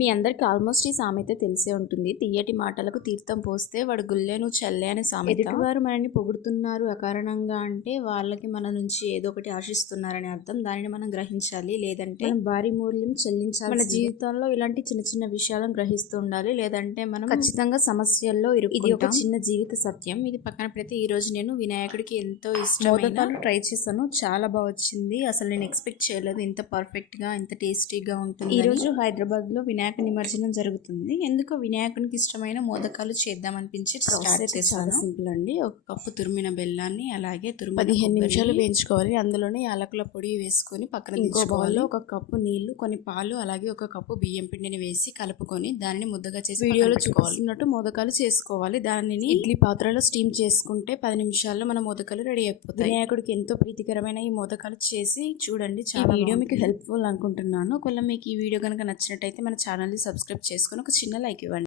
మీ అందరికి ఆల్మోస్ట్ ఈ సామెత తెలిసే ఉంటుంది. తియ్యటి మాటలకు తీర్థం పోస్తే వాడు గుళ్ళెను చల్లే అనే సామెత. ఎదుటివారు మనల్ని పొగుడుతున్నారు అకారణంగా అంటే వాళ్ళకి మన నుంచి ఏదో ఒకటి ఆశిస్తున్నారని అర్థం. దానిని మనం గ్రహించాలి, లేదంటే మనం భారీ మూల్యం చెల్లించాలి. మన జీవితంలో ఇలాంటి చిన్న చిన్న విషయాలను గ్రహిస్తూ ఉండాలి, లేదంటే మనం ఖచ్చితంగా సమస్యల్లో ఇరుక్కుంటాం. ఇది ఒక చిన్న జీవిత సత్యం. ఇది పక్కన పెడితే ఈ రోజు నేను వినాయకుడికి ఎంతో ఇష్టమైన ట్రై చేశాను. చాలా బాగా వచ్చింది. అసలు నేను ఎక్స్పెక్ట్ చేయలేదు ఇంత పర్ఫెక్ట్ గా, ఇంత టేస్టీగా ఉంటుంది. ఈ రోజు హైదరాబాద్ లో వినాయక నిమజ్జనం జరుగుతుంది. ఎందుకో వినాయకునికి ఇష్టమైన మోదకాలు చేద్దాం అనిపించి స్టార్ట్ చేశాను. చాలా సింపుల్ అండి. ఒక కప్పు తురిమిన బెల్లాన్ని, అలాగే 15 నిమిషాలు వేయించుకోవాలి. అందులోనే యాలకుల పొడి వేసుకొని పక్కన ఇంకో బౌల్లో ఒక కప్పు నీళ్లు, కొన్ని పాలు, అలాగే ఒక కప్పు బియ్యం పిండిని వేసి కలుపుకొని దానిని ముద్దగా చేసి వీడియోలో చూపిస్తున్నట్టు మోదకాలు చేసుకోవాలి. దానిని ఇడ్లీ పాత్రలో స్టీమ్ చేసుకుంటే 10 నిమిషాల్లో మన మోదకాలు రెడీ అయిపోతాయి. వినాయకుడికి ఎంతో ప్రీతికరమైన ఈ మోదకాలు చేసి చూడండి. చాలా వీడియో మీకు హెల్ప్ఫుల్ అనుకుంటున్నాను. ఒకవేళ మీకు ఈ వీడియో కనుక నచ్చినట్టయితే మన ఛానల్ని సబ్స్క్రైబ్ చేసుకొని ఒక చిన్న లైక్ ఇవ్వండి.